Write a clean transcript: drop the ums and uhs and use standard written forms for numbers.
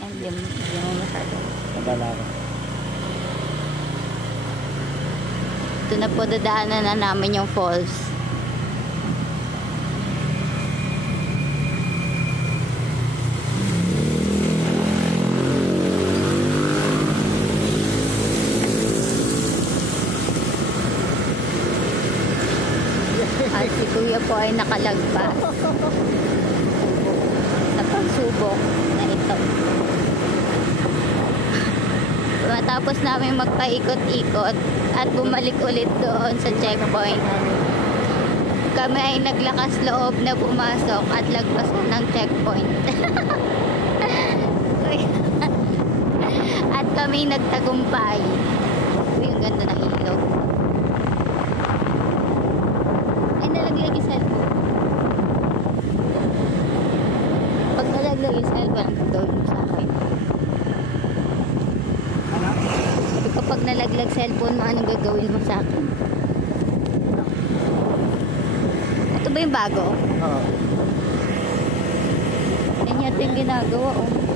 Hindi mo masyado. Nagala ko. Ito na po, dadaanan na namin yung falls. At si Kuya po ay nakalagpas sa pagsubok na ito. Matapos namin magpaikot-ikot at bumalik ulit doon sa checkpoint, kami ay naglakas loob na pumasok at lagpasan ng checkpoint. At kami nagtagumpay. Uy, ang ganda ng ilog. Ay, nalaglag yung cellphone. Pag nalaglag yung cellphone, ang gagawin mo sa akin. Kapag nalaglag cellphone mo, anong gagawin mo sa akin? Ito ba yung bago? Oo. Yan yata yung ginagawa, oh.